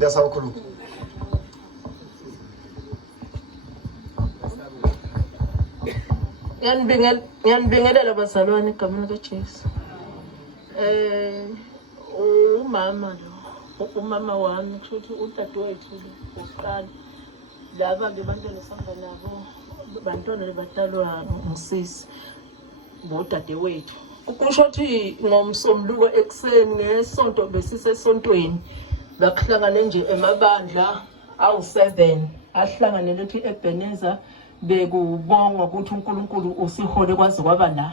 Ndiyasawukhuluma. Ngiyanibingelela bazalwane egameni likaJesu. Umama wami kusho ukuthi udadewethu usiqala laba-ke bantwana esihamba nabo bantwana lebadalwa ngusisi bodadewethu. Kusho ukuthi ngomsombuluko ekuseni ngesonto besisesontweni bakuhlangane nje emabandla awu7 ahlanganele ukuthi eBeneza bekubonga ukuthi uNkulunkulu usihole kwaze kwaba la.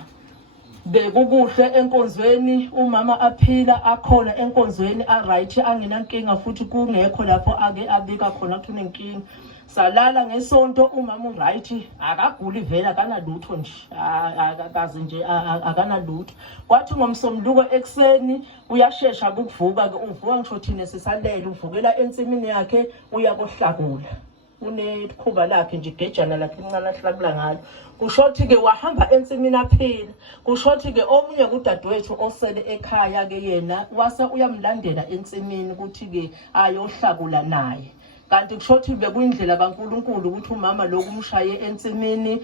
Bekukuhle enkonzweni umama aphila akhona enkonzweni aright angenankinga futhi kungekho lapho ake abika khona kunenkinga. Salala ngesonto umama uright akaguli vela kanalutho nje akazi nje akanalutho. Kwathi ngomsombuluko ekuseni uyashesha ukuvuka ke uvuka ngisho thina sisalele uvukela ensimini yakhe uyakohlakula. Unekhuba lakhe nje igejana lakhe incane ahlakula ngalo. Kushothi ke wahamba ensimini aphila. Kushothi ke omunye kudadewethu osele ekhaya ke yena wase uyamlandela ensimini ukuthi ke ayohlakula naye. Kanti kushothi bekuyindlela kaNkulunkulu ukuthi umama lokumshaye ensimini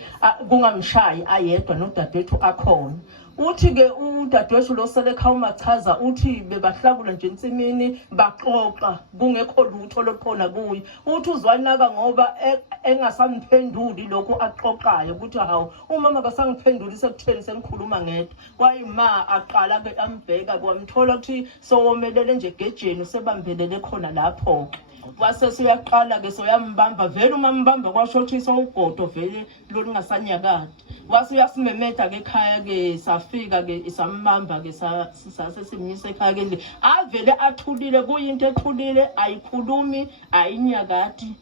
kungamshayi ayedwa nodadewethu akhona. Uthi ke udadewethu losele khawumachaza uthi bebahlakula nje ensimini baxoxa kungekho lutho lokhona kuye. Uthi uzwanaka ngoba engasamphenduli lokho axoxayo ukuthi hawu umama kasangiphenduli sekutheni sengikhuluma ngedwa. Kwayima aqala ke ambheka kwamthola ukuthi sowomelele nje egejeni sebambelele khona lapho ke. Wase siyaqala ke soyambamba vele umambamba kwasho ukuthi sowugodo vele lolingasanyakade. Wase uyasimemeta ke ekhaya ke safika ke isambamba ke sase simnyisa ekhaya ke avele athulile kuyinto ethulile ayikhulumi ayinyakadi.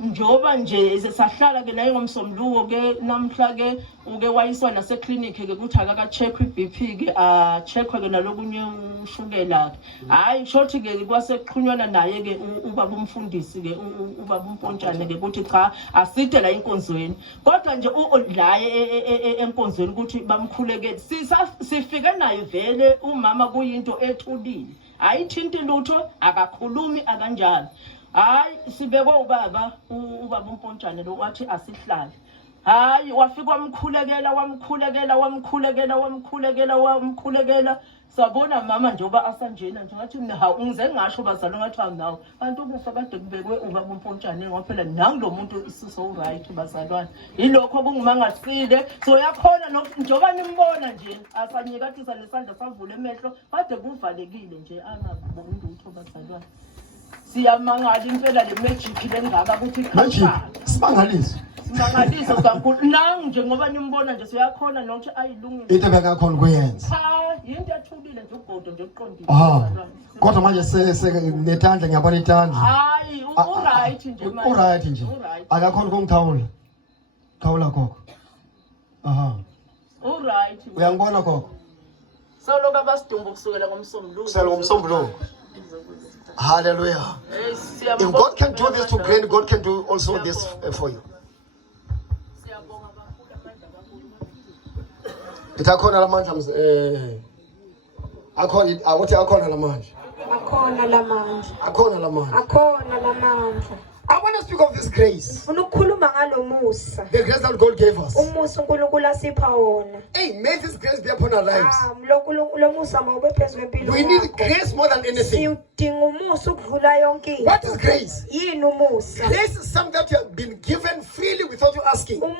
Njoba nje sahlala ke naye ngomsombuluko ke namhla ke uke wayiswa nase clinic ke ukuthi akaka check iBP ke a checkwa ke nalokunye ushukela ke. Hayi shothi ke kwaseqhunywana naye ke ubaba umfundisi ke ubaba umpontshane ke ukuthi cha aside la inkonzweni. Kodwa nje la enkonzweni ukuthi bamkhulekele sifike naye vele umama kuyinto ethulile. Ayithinti lutho akakhulumi akanjalo. Hayi sibekwe ubaba umpontshane lo wathi asihlale. Hayi wafika wamkhulekela sabona mama njoba asanjena nje ngathi mina ungize ngasho bazalo ngathi nawo kanti ukufa kade kubekwe ubaba umpontshane ngoba phela nangu lo muntu isiso right bazalwane yilokho kungimangasile so yakhona njoba nimbona nje asanyekathisa lesandla savula emehlo kade kuvalekile nje angaboni lutho bazalwane. Siyamangala impela le magic lengaka ukuthi magic simangaliso kakhulu nangu nje ngoba nimbona nje soyakhona nokuthi ayilungile into bekakhona kuyenza cha into ethulile nje ugodo nje uqondile kodwa manje netandla ngiyabona itandla hayi uright nje manje uright nje akakhona ukungithawula thawula gogo uright uyangibona gogo so lokho abasidumbu kusukela ngomsombuluko Hallelujah. If God can do this to Granny, God can do also this for you. Itakhona lamandla akhona lamandla. I want to speak of this grace. The grace that God gave us. Hey, may this grace be upon our lives. We need grace more than anything. What is grace? Grace is something that you have been given freely without you asking. And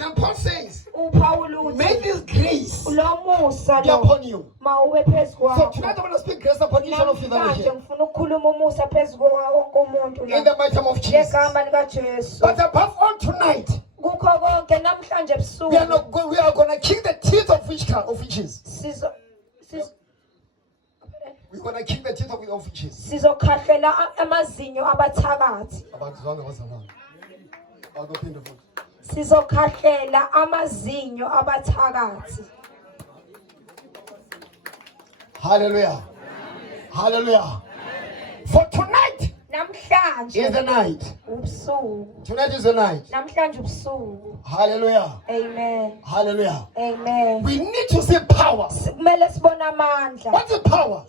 then Paul says, may this grace be upon you. So tonight I want to speak grace upon each one of you that are here. In the mighty name of Jesus. But above all tonight, we are going to kick the teeth of witches. We're going to kick the teeth of witches. Hallelujah. Hallelujah. For tonight, is the night. Tonight is the night. Hallelujah. Amen. Hallelujah. Amen. We need to see power. What's the power?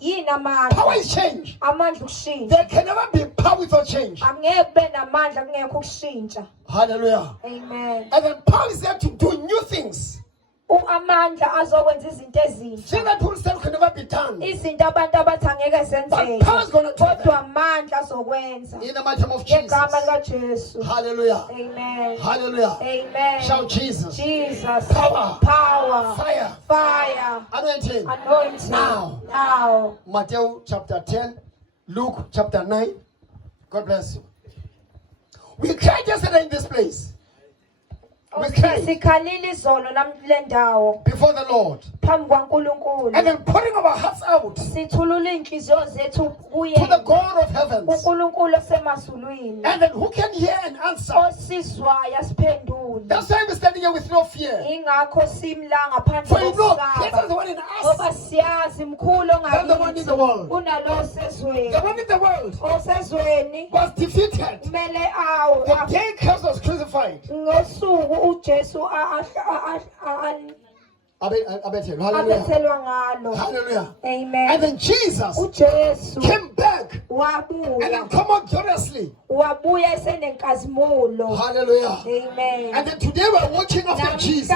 Power is change. There can never be power without change. Hallelujah. Amen. And then power is there to do new things. Things that people say can never be done. But power is going to do them. In the mighty name of Jesus. Hallelujah. Amen. Hallelujah. Amen. Shout Jesus. Jesus. Power. Power. Fire. Fire. Anointing. Anointing. Now. Matthew chapter 10. Luke chapter 9. God bless you. We cried yesterday in this place. We cried before the Lord. And then pouring our hearts out to the God of heavens. And then who can hear and answer? That's why we're standing here with no fear. For you know, greater is the one in us than the one in the world. The one in the world was defeated the day Christ was crucified. Hallelujah. Hallelujah. Amen. And then Jesus came back and then come out gloriously. Hallelujah. Amen. And then today we're watching after Jesus.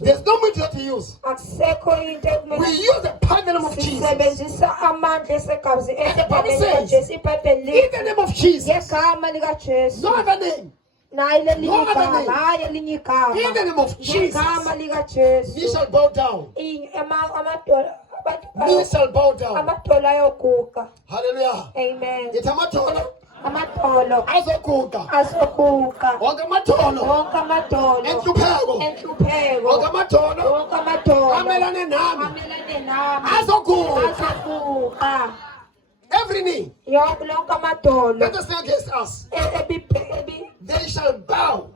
There's no method to use. We use the power in the name of Jesus. And the Bible says, in the name of Jesus, no other name. In the name of Jesus, we shall bow down. We shall bow down. Hallelujah. Amen. Amatolo. Azokuka. Ongamatolo. Enhlupeko. Ongamatolo. Amelane nami. Azokuka. Every knee that is not against us, they shall bow.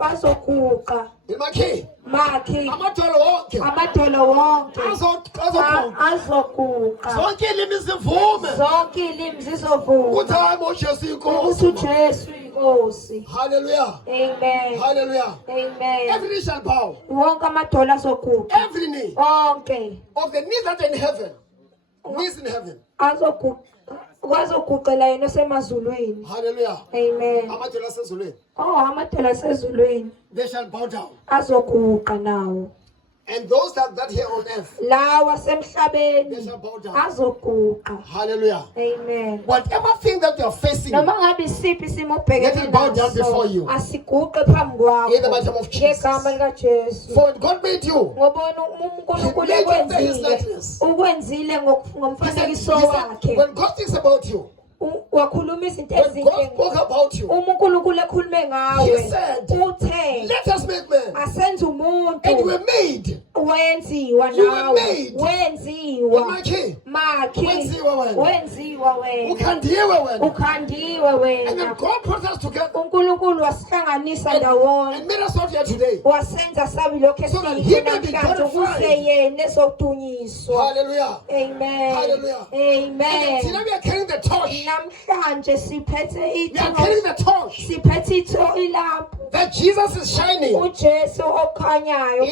In my key. Amatolo wonke. Azokuka. Zonke ilimi zivume. Ukuthi hayi uJesu inkosi. Hallelujah. Amen. Hallelujah. Amen. Every knee shall bow. Every knee of the knees that are in heaven. Knees in heaven. Hallelujah. Amen. They shall bow down. Now. And those that here on earth, they shall bow down. Hallelujah. Amen. Whatever thing that you are facing, let it bow down before you. In the mighty name of Jesus. For when God made you, He made you after His likeness. When God thinks about you, when God spoke about you, He said, let us make man. And we were made. You were made. And then God brought us together and made us out here today. So that He may be glorified. Hallelujah. Amen. Hallelujah. Amen. Today we are carrying the torch. We are carrying the torch that Jesus is shining in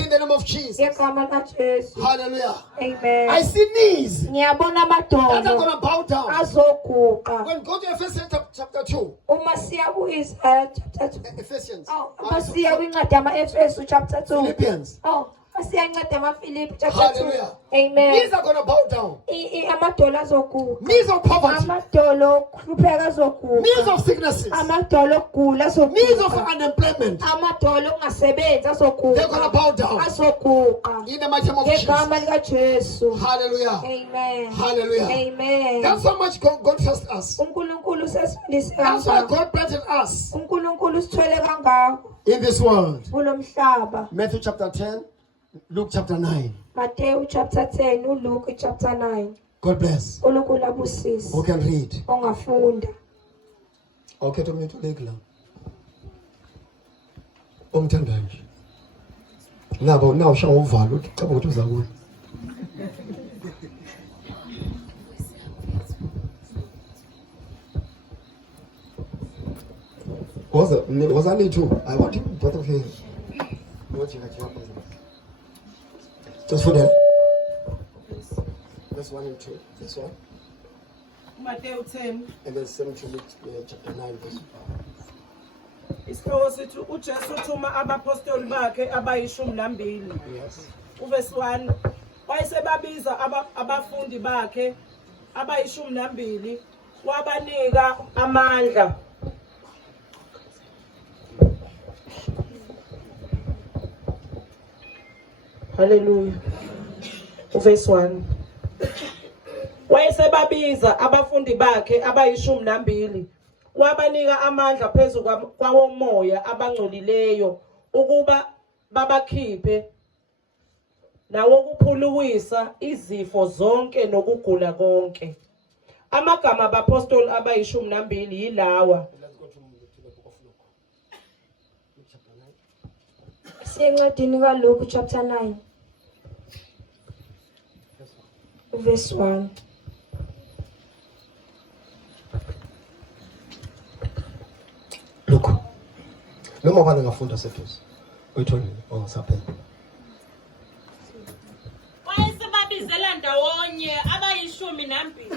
the name of Jesus. Hallelujah. Amen. I see knees that are going to bow down. When go to Ephesians chapter 2. Ephesians. Philippians. Hallelujah. Amen. Knees are going to bow down. Knees of poverty. Knees of sicknesses. Knees of unemployment. They're going to bow down. In the mighty name of Jesus. Hallelujah. Amen. Hallelujah. Amen. That's how much God trusts us. That's why God planted us in this world. Matthew chapter 10. Luke chapter 9. Matthew chapter 10, Luke chapter 9. God bless. Who can read? Okay, to me to legla. Omthandanje. Nabo now sha uvalo ucaba ukuthi uzakuthi. was only two. I want you both of you. Just for them. Verse 1 and 2. This one. Matthew 10. And then 7 to chapter 9, verse 5. Isihloko sithi uJesu uthuma abapostoli bakhe abayishumi nambili. Yes. Verse 1. Wayesebabiza abafundi bakhe abayishumi nambili wabanika amandla. Hallelujah. Verse 1. Wayesebabiza abafundi bakhe abayishumi nambili wabanika amandla phezu kwawomoya abangcolileyo ukuba babakhiphe nawokuphuluwisa izifo zonke nokugula konke. Amagama abapostoli abayishumi nambili yilawa. Let's go to the book of Luke. Luke chapter 9. Siyencwadini kaLuke chapter 9 verse 1. Look. Noma bani ngafunda seduze. Uyithoni ongisaphela. Wayesebabizela ndawonye abayishumi nambili.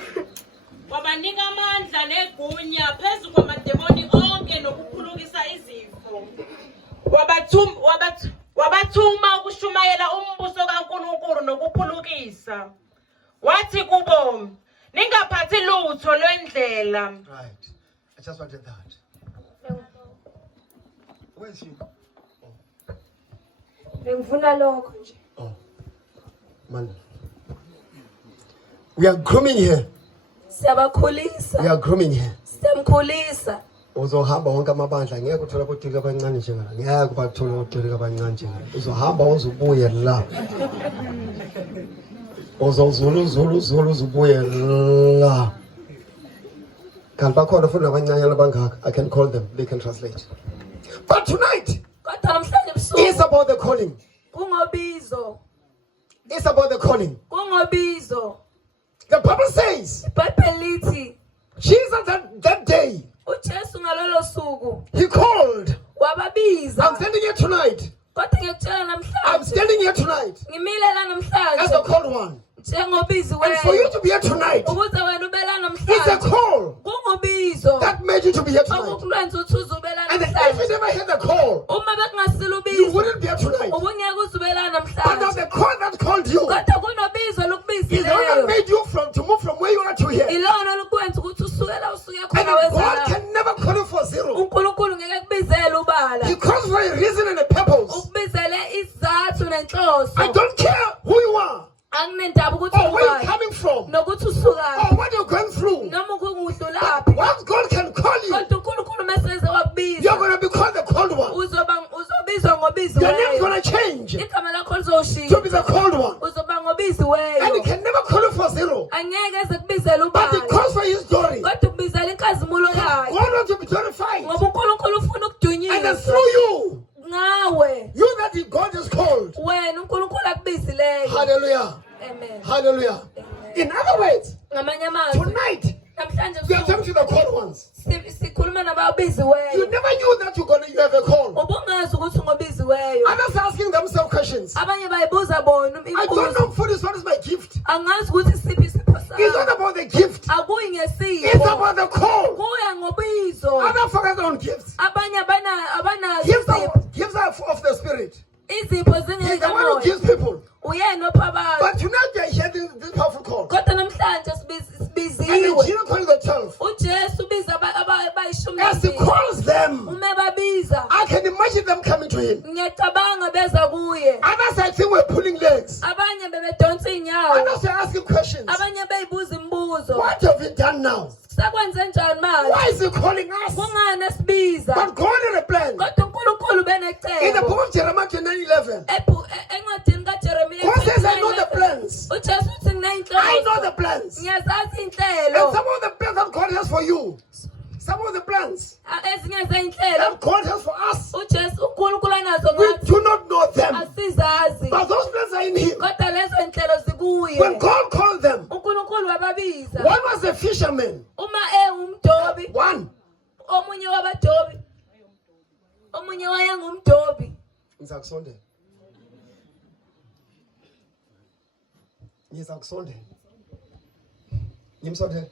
Wabanika amandla negunya phezu kwamademoni onke nokuphulukisa izifo. Wabathuma ukushumayela umbuso kaNkulunkulu nokuphulukisa. Wathi kubo, ningaphathi lutho lwendlela. Right. I just wanted that. Where is you? Ngifuna lokho nje. Oh. Man. We are grooming here. Siyabakhulisa. We are grooming here. Siyamkhulisa. Uzohamba wonke amabandla ngeke uthola bodili abancane njengala. Ngeke bathola bodili abancane njengala. Uzohamba uzobuye la. Uzozulu uzobuye la. Kanti bakhona futhi abancane abangaka. I can call them. They can translate. But tonight Kodwa namhlanje it's ebusuku about the calling. kungobizo. It's about the calling. Kungobizo. The Bible says iBhayibheli lithi Jesus that day uJesu ngalolo suku he called. wababiza. I'm standing here tonight. Kodwa ngiyakutshela I'm namhlanje standing here tonight ngimile la as namhlanje the called one. njengobizi And for you wena to be here tonight, ukuze wena ube la it's a namhlanje call kungobizo that made you to be here tonight. okukwenza ukuthi uze ube la And if you namhlanje. never had the call, Uma bekungasilo you ubizo wouldn't be here tonight. ubungeke uze ube la But now namhlanje. the call that called you Kodwa kunobizo is the one that lokubizeleyo made you to move from where you are to here. ilona lokwenza ukuthi usukela usuke And khona God weza can never call you for zero. uNkulunkulu ngeke kubizele ubala. He calls for a reason and a purpose. Ukubizele isizathu nenhloso. I don't care who you are Anginendaba ukuthi or where you're ubani coming from nokuthi usukaphi or what you're going through. noma ukudlulaphi. Once God can call you, Kodwa uNkulunkulu meseze you're wakubiza going to be called the called one. uzobizwa ngobizi Your name's weyo. going to change Igama lakho to be lizoshintsha. the called one. Uzoba ngobizi And He weyo. can never call you for zero. Angeke eze kubizela But He ubani. calls for His glory. Kodwa ukubizela inkazimulo yakhe. God wants to be glorified. Ngoba uNkulunkulu ufuna And then ukudunyiswa through you, ngawe. you that God has called. Wena uNkulunkulu akubizileyo. Hallelujah. Amen. Hallelujah. In other words, Ngamanye amazwi tonight, namhlanje we are talking to the called ones. sikhuluma nababizi You weyo. never knew that you have a call. Ubungazi ukuthi ngobizi weyo. Others are asking themselves questions. Abanye bayibuza bona I don't imibuzo. know for this, what is my gift? Angazi ukuthi siphi isipho It's not sami. about the gift. Akuyi It's ngesipho. about the call. Kuya ngobizo. Others focus on gifts. Abanye abanazo Gifts are of the Spirit. izipho He's the one who zingekamoya. gives people. Uyena opha abantu. But tonight they are hearing this powerful call. Kodwa namhlanje And then sibiziwe. Jesus calling the 12. uJesu ubiza abayishumi As He nambili. calls them, Uma babiza I can imagine them coming to Him. ngiyacabanga beza kuye. Others I think were pulling legs. Abanye bebedonsa iy'nyawo. Others are asking questions. Abanye beyibuza imibuzo. What have we done now? Sakwenze njani manje? Why is He calling us? Kungani esibiza? But God had a plan. Kodwa uNkulunkulu In the benecebo. book of Jeremiah 29:11, Encwadini kaJeremiya God says, I know the plans. uJesu uthi I know nginey'nhloso. the plans. Ngiyazazi And iy'nhlelo. some of the plans that God has for you, some of the plans Ezinye zey'nhlelo that God has for us, uJesu uNkulunkulu anazo we ngathi do not know them. asizazi. But those plans are in Him. Kodwa lezo y'nhlelo zikuye. When God called them, uNkulunkulu wababiza. one was a fisherman. Uma umdobi, One. omunye wabadobi omunye wayengumdobi. Ngizakusondela. Ngizakusondela. Ngimsondela.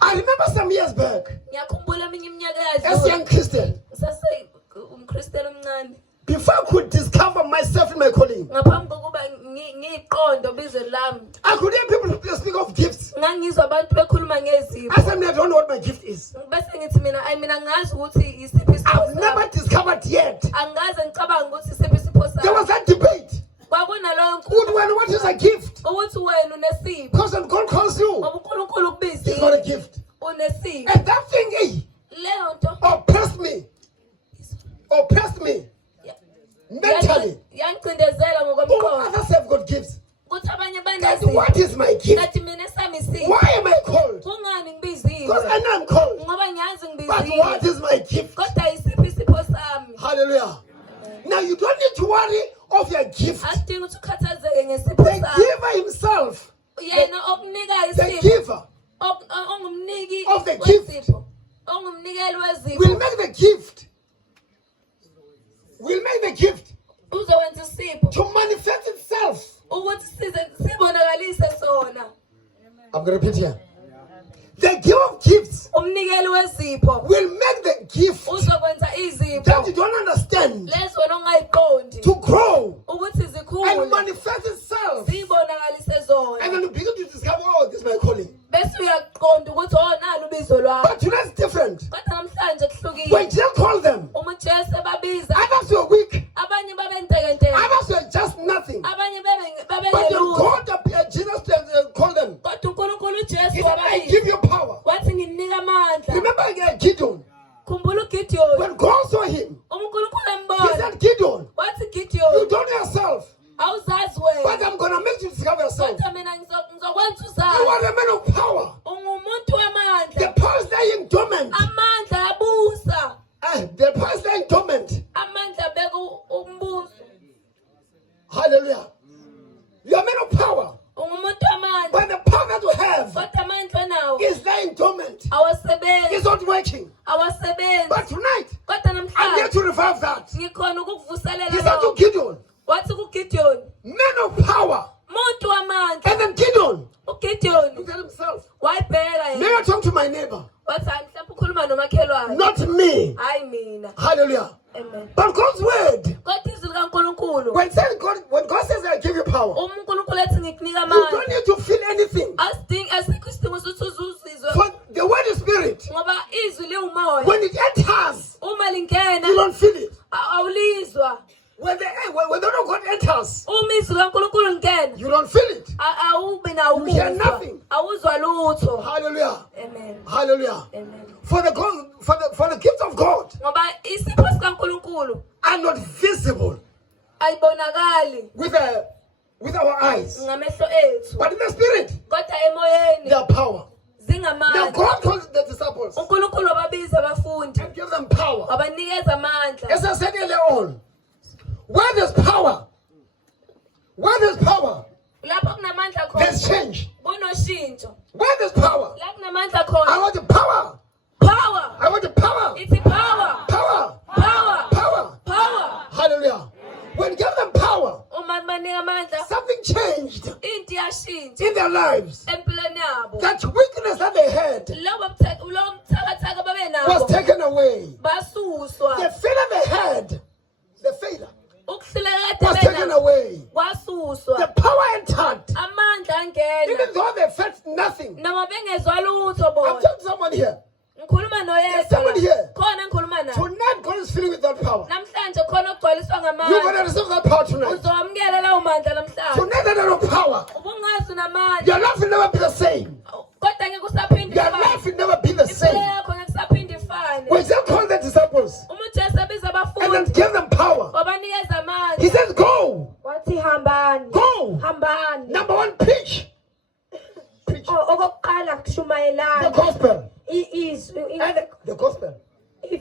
I remember some years back, Ngiyakhumbula eminye iminyaka as a eyadlula. young Christian, Sase umKristian omncane. before I could discover myself in my calling, Ngaphambi kokuba ngiqondo bizwe lami. I could hear people speak of gifts. Ngangizwa abantu bekhuluma ngezipho. I said, I don't know what my gift is. Bese ngithi mina ngazi ukuthi isiphi isipho I've never sami. discovered yet. Angaze ngicabanga ukuthi isiphi isipho There was sami. that debate. Kwakunaloyo What is a gift? ukuthi wena unesipho. Because when God calls you, Ngoba uNkulunkulu it's not a ukubizile gift. unesipho. And that thing, Leyo nto oppressed me mentally. yangicindezela Oh, ngokomqondo. others have got gifts. Ukuthi abanye That what banezipho. is my gift? Kathi mina sami isipho. Why am I called? Kungani Because ngibiziwe? I know I'm called. Ngoba ngiyazi But what ngibiziwe. is my gift? Kodwa isiphi isipho sami? Hallelujah. Now you don't need to worry of your gift. Asidingi ukuthi ukhathazeke ngesipho The sami. giver himself, Yena okunika the isipho. giver, Ongumniki of the gift wesipho. Ongumnikeli wezipho. will make the gift. Uzowenza isipho To manifest itself. ukuthi sibonakalise sona. I'm going to repeat here. The giver of gifts Umnikeli wezipho will make the gift uzokwenza izipho that you don't understand lezo wena ongayiqondi to grow ukuthi and zikhule manifest itself. zibonakalise zona. And then you begin to discover, oh, this is my calling. Bese uyaqonda ukuthi nalo ubizo lwami. But today's different. Kodwa namhlanje kuhlukile. When Jesus called them, Uma uJesu ebabiza, others were weak, abanye babentekenteke, others were just nothing. abanye But then babelelutho. God appeared, Jesus called them. Kodwa uNkulunkulu He uJesu said, I wababiza. give you power. Wathi nginika amandla. Remember Gideon. Khumbula uGideon. When God saw him, uNkulunkulu he embona. said, Gideon, Wathi you Gideon, don't know yourself, awuzazi but wena. I'm going to make you discover yourself. Kodwa mina ngizokwenza You uzazi. are a man of power. Ungumuntu wamandla. The power is lying dormant. Amandla abusa. The power is lying dormant. Amandla beka umbuso. Hallelujah. You are a man of power. Ungumuntu wamandla. But the power that you have Kodwa amandla nawo is lying dormant. awasebenzi. It's not working. Awasebenzi. But tonight, Kodwa I'm here namhlanje to revive that. ngikhona He ukukuvuselela said to lokho. Gideon, Wathi kuGideon, man of power. umuntu wamandla. And then Gideon uGideon looked at himself. wayibheka May yena. I talk to my neighbor? Wathi hayi mhlawumbe ukhuluma nomakhelwane. Not me. Hayi mina. Hallelujah. Amen. But God's word. Kodwa izwi likaNkulunkulu. When God says I give you power, uNkulunkulu ethi ngikunika you amandla. don't need to feel anything. Asikho isidingo sokuthi uzuzizwe. For the word is spirit. Ngoba izwi liwumoya. When it enters, Uma you lingena don't feel it. awulizwa. When the word of God enters, Uma izwi likaNkulunkulu lingena you don't feel it. awubi nawo You hear umuzwa. nothing. Awuzwa lutho. Hallelujah. Amen. Hallelujah. Amen. For the gift of God Ngoba isipho sikaNkulunkulu are not visible ayibonakali with our eyes, ngamehlo ethu. but in the spirit, Kodwa emoyeni their power. Now zingamandla. God told the disciples uNkulunkulu wababiza abafundi. and gave them power. Wabanikeza amandla. As I said earlier on, where there's power, Lapho kunamandla there's khona change. kunoshintsho. Where there's power, La kunamandla I khona want the power. power. I want the power. It's power. Power. Power. Power. Power. Hallelujah. When you give them power, Uma banika amandla something changed into yashintsha in their lives. empilweni yabo. That weakness that they had Lo buthakathaka babe was nabo taken away. basuswa. The failure they had, the failure Ukuhluleka was kade taken benako away. kwasuswa. The power entered. Amandla angena. Even though they felt nothing. Noma bengezwa lutho I'm bona. telling someone here. Ngikhuluma noyedwa. Somebody here. Khona ngikhuluma naye. Tonight God is filling with that power. Namhlanje khona ukugcwaliswa You're going to ngamandla. receive that power tonight. Uzowamukela lawo mandla namhlanje. Tonight that are of power. Ubungazi unamandla. Your life will never be the same. Kodwa ngeke usaphinde Your ifane. life will never be the Impilo same. yakho ngeke isaphinde ifane. When Jesus called the disciples Uma uJesu ebiza and then abafundi gave them power, wabanikeza amandla. he says, go, Wathi hambani. go. Hambani. Number one, preach. Preach. Okokuqala The kushumayelana. gospel. Izwi And the gospel. And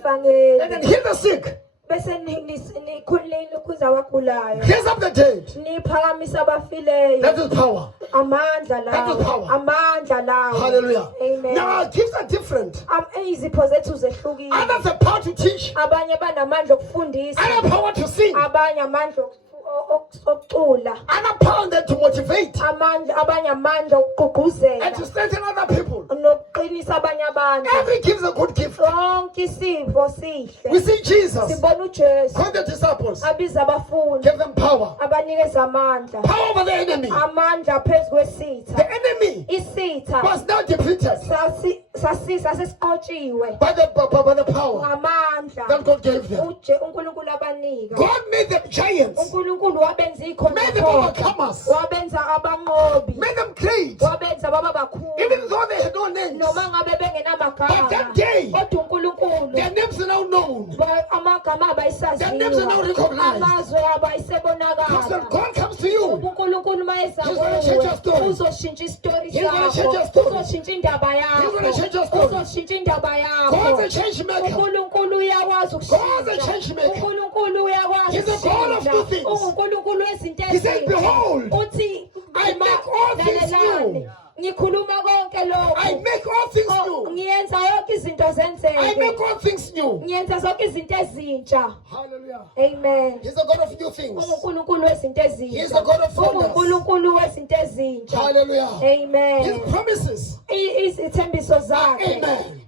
then ivangeli. heal the sick. Bese nikhululeni ukuza abagulayo. Raise up the dead. Niphakamisa abafileyo. That is power. Amandla That is power. lawo. Amandla lawo. Hallelujah. Amen. Now our gifts are different. Izipho zethu zehlukile. Others have power to teach. Abanye banamandla okufundisa. Other power to sing. Abanye amandla okucula. Other power then to motivate. Abanye amandla okugqugquzela. And to strengthen other people. Nokuqinisa abanye abantu. Every gift is a good gift. Sonke isipho sihle. We see Jesus Sibona uJesu call the disciples, abiza abafundi, give them power. abanikeza amandla. Power over the enemy. Amandla phezu kwesitha. The enemy Isitha was now defeated sasiqotshiwe by the power ngamandla that God gave them. uNkulunkulu abanika. God made them giants, uNkulunkulu wabenza made them ikhona, overcomers, wabenza abanqobi, made them great, wabenza baba bakhulu, even though they had no names. noma ngabe But bengenamagama. that day, Kodwa uNkulunkulu their names are now known. amagama Their names are now abayisaziwa, recognized. amazwe abo Because when ayisebonakala. God comes to you, uNkulunkulu mayeza He's gonna change your story. kuwe uzoshintsha istori He's gonna change sakho, your story. uzoshintsha indaba He's gonna change your yakho, story. uzoshintsha indaba God's a yakho. change maker. uNkulunkulu uyakwazi God's a ukushintsha. change maker. uNkulunkulu uyakwazi He's a God of ukushintsha. new things. uNkulunkulu wezinto He said, ezintsha. "Behold, Uthi I make all things lalelani, new. ngikhuluma konke I lokho. make all things new. Ngiyenza yonke izinto I zenzeke. make all things new." Ngiyenza zonke izinto ezintsha. Hallelujah. Amen. He's a God of new things. uNkulunkulu wezinto He's a God of wonders. uNkulunkulu wezinto ezintsha. Hallelujah. Amen. His promises. Izithembiso zakhe Amen.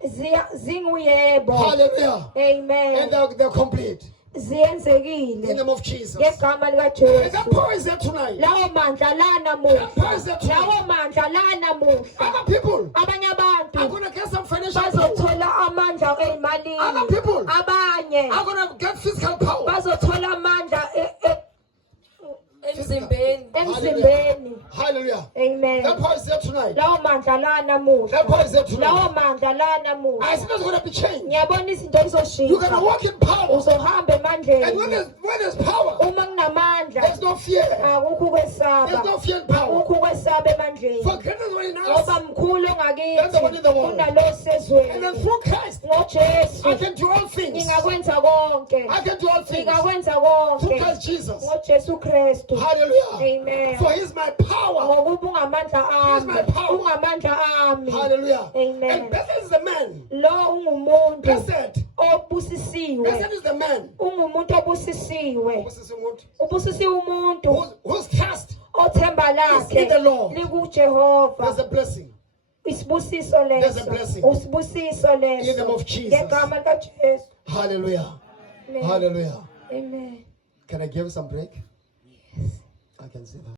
zinguyebo. Hallelujah. And Amen. they're complete. In Ziyenzekile the name of Jesus. And ngegama that likaJesu. power is there tonight. Lawo mandla lana That power muhla. is there Lawo tonight. mandla lana muhla. Other people Abanye are abantu going to get some financial power. bazothola amandla ey'malini. Other people Abanye are going to get physical power. bazothola amandla Hallelujah. emzimbeni. Hallelujah. Amen. That power is there tonight. Lawo mandla lana muhla. That power is there Lawo tonight. mandla lana I muhla. see that's going to be changed. Ngiyabona izinto You're going to zizoshintsha. walk in power. Uzohamba And when emandleni. there's power, Uma kunamandla there's no fear. akukho There's ukwesaba. no fear in power. Akukho ukwesaba emandleni. For greater is one in Ngoba us. mkhulu That's the one in the ngakithi world. kunalo And then sezweni. through Christ, NgoJesu I can do all things. ngingakwenza konke. I can do all things. Ngingakwenza Through konke Christ Jesus. ngoJesu Kristu. Hallelujah. Amen. For He's my power. Ngokuba ungamandla He's my ami. power. Ungamandla ami. Hallelujah. Amen. And blessed is the man. Lo ungumuntu Blessed. obusisiwe. Blessed is the man. Ungumuntu obusisiwe. What's this word? Ubusisiwe umuntu Whose trust othemba is in the lakhe Lord. likuJehova. There's a blessing. Isibusiso There's a leso. blessing. Usibusiso In the name leso. of Jesus. Ngegama likaJesu. Hallelujah. Amen. Hallelujah. Amen. Can I give some break? Yes. I can see that.